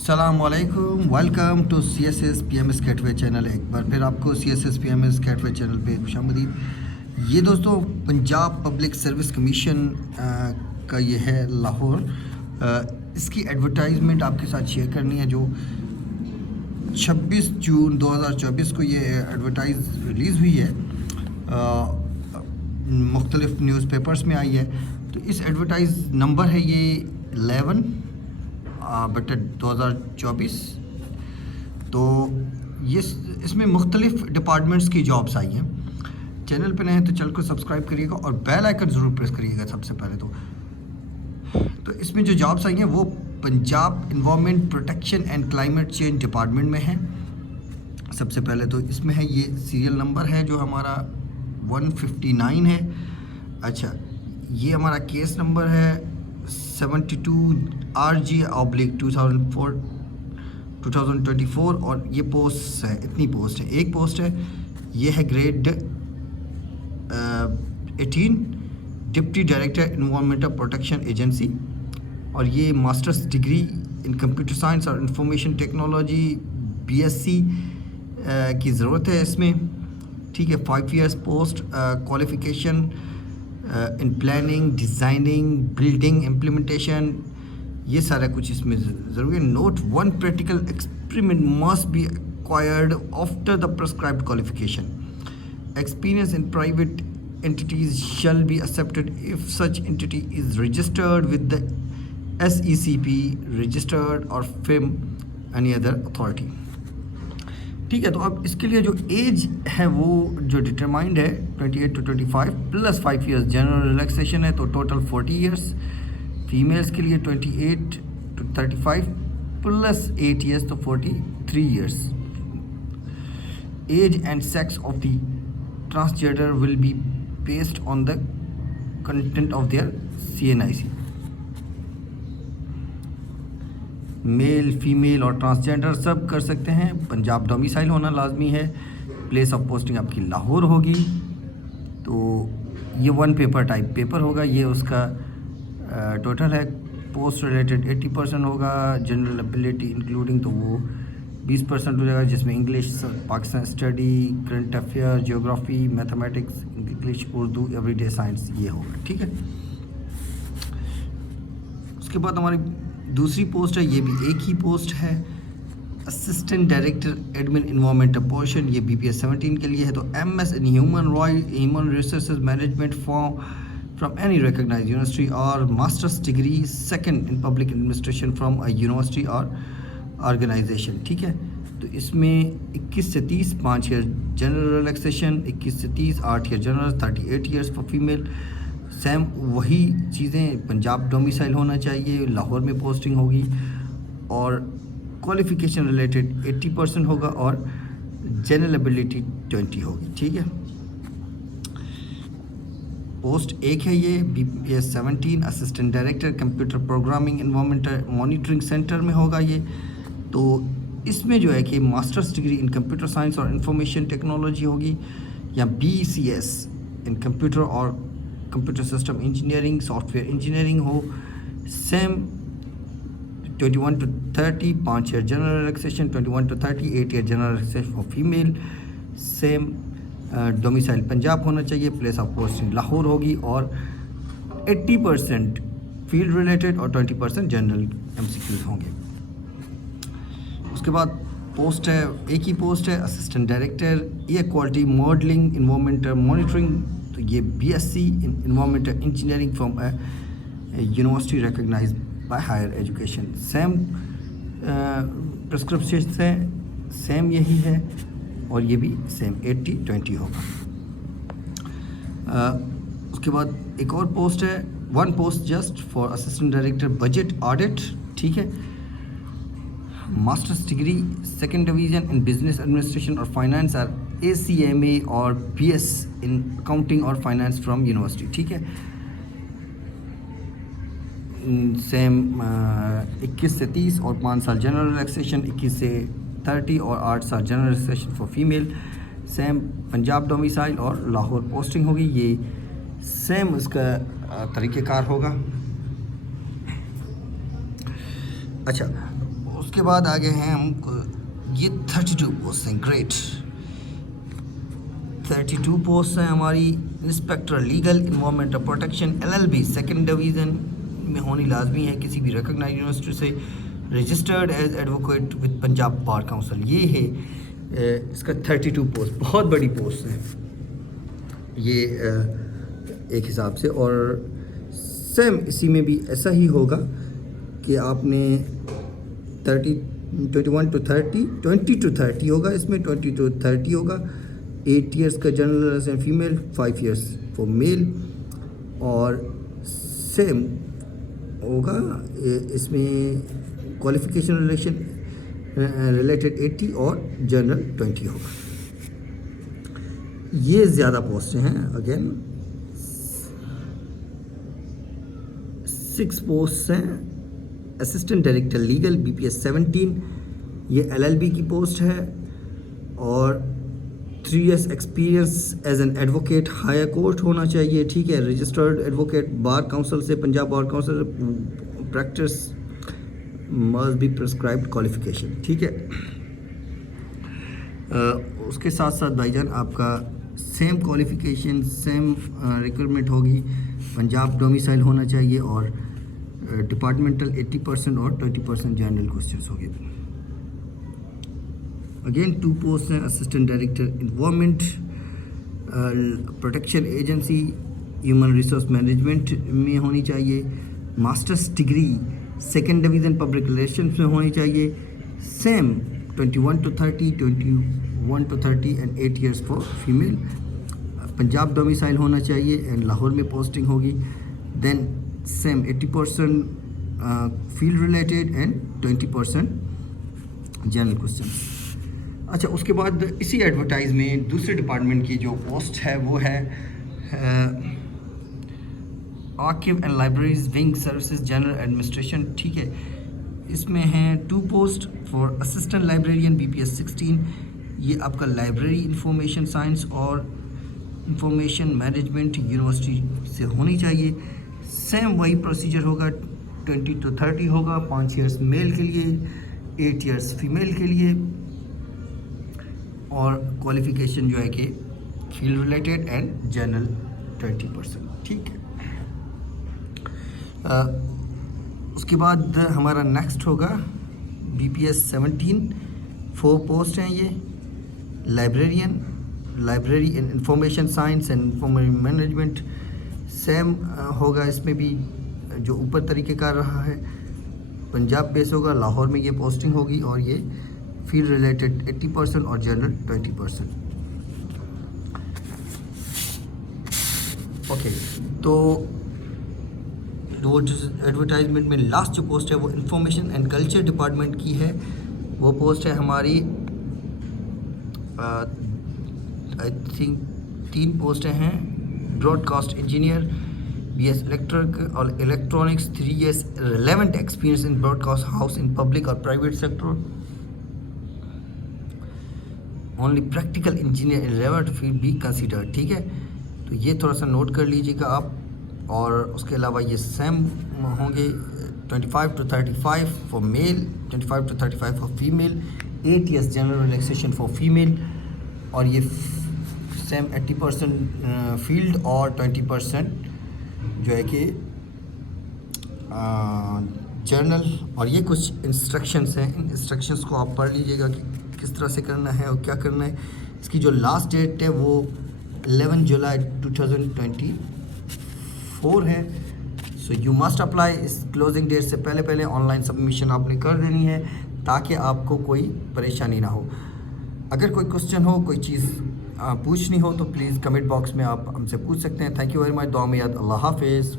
अस्सलामुअलैकुम, welcome to CSS PMS gateway channel. एक बार फिर आपको CSS PMS गेटवे चैनल पे खुशामदीद। ये दोस्तों पंजाब पब्लिक सर्विस कमीशन का ये है लाहौर। इसकी एडवर्टाइजमेंट आपके साथ शेयर करनी है। जो 26 जून 2024 को ये एडवर्टाइज रिलीज़ हुई है, मुख्तलिफ न्यूज़पेपर्स में आई है। तो इस एडवर्टाइज नंबर है ये 11 बट 2024। तो ये इसमें मुख्तलिफ डिपार्टमेंट्स की जॉब्स आई हैं। चैनल पे नए हैं तो चैनल को सब्सक्राइब करिएगा और बेल आइकन ज़रूर प्रेस करिएगा सबसे पहले। तो इसमें जो जॉब्स आई हैं वो Punjab environment protection and climate change department में है। सबसे पहले तो इसमें है, ये सीरियल नंबर है जो हमारा 159 है। अच्छा, ये हमारा केस नंबर है 72 RG/2024 और ये पोस्ट है, इतनी पोस्ट है, एक पोस्ट है। ये है grade 18 deputy director environmental protection agency, और ये masters degree in computer science और इंफॉर्मेशन टेक्नोलॉजी BSc की ज़रूरत है इसमें। ठीक है, 5 years post qualification in planning, designing, building, implementation, ये सारा कुछ इसमें ज़रूरी है। Note 1 practical experiment must be acquired after the prescribed qualification. Experience in private entities shall be accepted if such entity is registered with the SECP registered or FIM any other authority। ठीक है, तो अब इसके लिए जो as है वो जो डिटरमाइंड है 28 to 25 plus 5 years general relaxation है, तो टोटल 40 years। फीमेल्स के लिए 28 to 35 प्लस 8 years तो 43 years। Age and sex of the transgender will be based on the content of their CNIC। Male, female और ट्रांसजेंडर सब कर सकते हैं। पंजाब डोमिसाइल होना लाजमी है। प्लेस ऑफ पोस्टिंग आपकी लाहौर होगी। तो ये 1 पेपर टाइप पेपर होगा। ये उसका टोटल है। पोस्ट रिलेटेड 80% होगा। जनरल एबिलिटी इंक्लूडिंग तो वो 20% हो जाएगा, जिसमें English, Pakistan study, current affair, geography, mathematics, English, Urdu, everyday science ये होगा। ठीक है, उसके बाद हमारी दूसरी पोस्ट है, ये भी एक ही पोस्ट है, assistant director admin environmental portion. ये BPS 17 के लिए है। तो MS in human resources management from any recognised university और masters degree second in public administration from a university और ऑर्गेनाइजेशन। ठीक है, तो इसमें 21 से 30 5 year जनरल रिलैक्सेशन, 21 से 30 8 year general, 38 years for female. Same वही चीज़ें, पंजाब डोमिसाइल होना चाहिए, लाहौर में पोस्टिंग होगी और क्वालिफ़िकेशन रिलेटेड 80% होगा और जनरल एबिलिटी 20 होगी। ठीक है, पोस्ट एक है, ये BPS 17 assistant director computer programming environmental monitoring centre में होगा ये। तो इसमें जो है कि masters degree in computer science और इंफॉर्मेशन टेक्नोलॉजी होगी, या BCS इन कंप्यूटर और computer system engineering, software engineering हो। Same 21 to 30 5 year general relaxation, 21 to 30 8 year general relaxation for female. Same domicile Punjab होना चाहिए। प्लेस ऑफ पोस्टिंग लाहौर होगी और 80% field related और 20% जनरल MCQs होंगे। उसके बाद पोस्ट है, एक ही पोस्ट है, assistant director air quality modelling environmental monitoring. तो ये BSc in environmental engineering from a university recognised by higher education. Same prescription से सेम यही है और ये भी सेम 80-20 होगा। उसके बाद एक और पोस्ट है, 1 post just for assistant director budget audit. ठीक है, masters degree second division in business administration और फाइनेंस और ACMA और BS इन अकाउंटिंग और फाइनेंस फ्रॉम यूनिवर्सिटी। ठीक है, सेम 21 से 30 और 5 साल जनरल रिलैक्सेशन, 21 से 30 और 8 साल general relaxation for female. Same Punjab domicile और लाहौर पोस्टिंग होगी। ये सेम उसका तरीक़ेकार होगा। अच्छा, उसके बाद आगे हैं हम ये 32 पोस्ट हैं। ग्रेट, 32 पोस्ट हैं हमारी। Inspector legal environmental protection LLB second division में होनी लाजमी है किसी भी रिकॉग्नाइज्ड यूनिवर्सिटी से, registered as advocate with Punjab bar council. ये है इसका 32 पोस्ट, बहुत बड़ी पोस्ट है ये एक हिसाब से। और सेम इसी में भी ऐसा ही होगा कि आपने 21 to 30 20 to 30 होगा, इसमें 20 to 30 होगा। 8 years का general and female, 5 years for male. और सेम होगा इसमें क्वालिफिकेशन रिलेटेड 80 और जनरल 20 होगा। ये ज़्यादा पोस्ट हैं। अगेन 6 पोस्ट हैं। असिस्टेंट डायरेक्टर लीगल BPS 17, ये LLB की पोस्ट है। और 3 years experience as an advocate higher court होना चाहिए, ठीक है। रजिस्टर्ड एडवोकेट बार काउंसिल से, Punjab bar council, practice must be prescribed qualification, ठीक है। उसके साथ साथ भाईजान आपका सेम क्वालिफिकेशन, सेम रिक्वायरमेंट होगी। पंजाब डोमिसाइल होना चाहिए और डिपार्टमेंटल 80% और 20% जनरल क्वेश्चंस होंगे। अगेन 2 पोस्ट हैं। Assistant director environment protection agency human resource management में होनी चाहिए। Masters degree second division public relations में होनी चाहिए। Same 21 to 30, 21 to 30 and 8 years for female. Punjab domicile होना चाहिए एंड लाहौर में पोस्टिंग होगी। Then same 80% field related and 20% general question. अच्छा, उसके बाद इसी एडवर्टाइज में दूसरे डिपार्टमेंट की जो पोस्ट है वो है आर्किव and libraries wing services general administration, ठीक है। इसमें हैं 2 post for assistant librarian BPS 16। ये आपका लाइब्रेरी इंफॉर्मेशन साइंस और इंफॉर्मेशन मैनेजमेंट यूनिवर्सिटी से होनी चाहिए। सेम वही प्रोसीजर होगा, 20 to 30 होगा, 5 years मेल के लिए, 8 years फीमेल के लिए। और क्वालिफिकेशन जो है कि फील्ड रिलेटेड एंड जनरल 20%, ठीक है। उसके बाद हमारा नेक्स्ट होगा BPS 17, 4 पोस्ट हैं ये। Librarian, library in information science and information management. Same होगा इसमें भी जो ऊपर तरीक़ेकार रहा है। पंजाब बेस होगा, लाहौर में ये पोस्टिंग होगी और ये फील्ड रिलेटेड 80% और जनरल 20%। ओके, तो एडवर्टाइजमेंट में लास्ट जो पोस्ट है वो इंफॉर्मेशन एंड कल्चर डिपार्टमेंट की है। वो पोस्ट है हमारी आई थिंक 3 पोस्टें हैं। Broadcast engineer BS electronics, 3 years relevant experience in broadcast house in public और private sector. Only practical engineer relevant field be consider, ठीक है। तो ये थोड़ा सा नोट कर लीजिएगा आप। और उसके अलावा ये सेम होंगे 25 to 35 for male, 25 to 35 for female, 8 years general relaxation for female. और ये सेम 80% फील्ड और 20% जो है कि जर्नल। और ये कुछ इंस्ट्रक्शंस हैं, इन इंस्ट्रक्शंस को आप पढ़ लीजिएगा कि किस तरह से करना है और क्या करना है। इसकी जो लास्ट डेट है वो 11 जुलाई 2024 है। So you must apply. इस क्लोजिंग डेट से पहले पहले ऑनलाइन सबमिशन आपने कर देनी है ताकि आपको कोई परेशानी ना हो। अगर कोई क्वेश्चन हो, कोई चीज़ पूछनी हो तो प्लीज़ कमेंट बॉक्स में आप हमसे पूछ सकते हैं। Thank you very much. दुआ में याद। अल्लाह हाफिज़।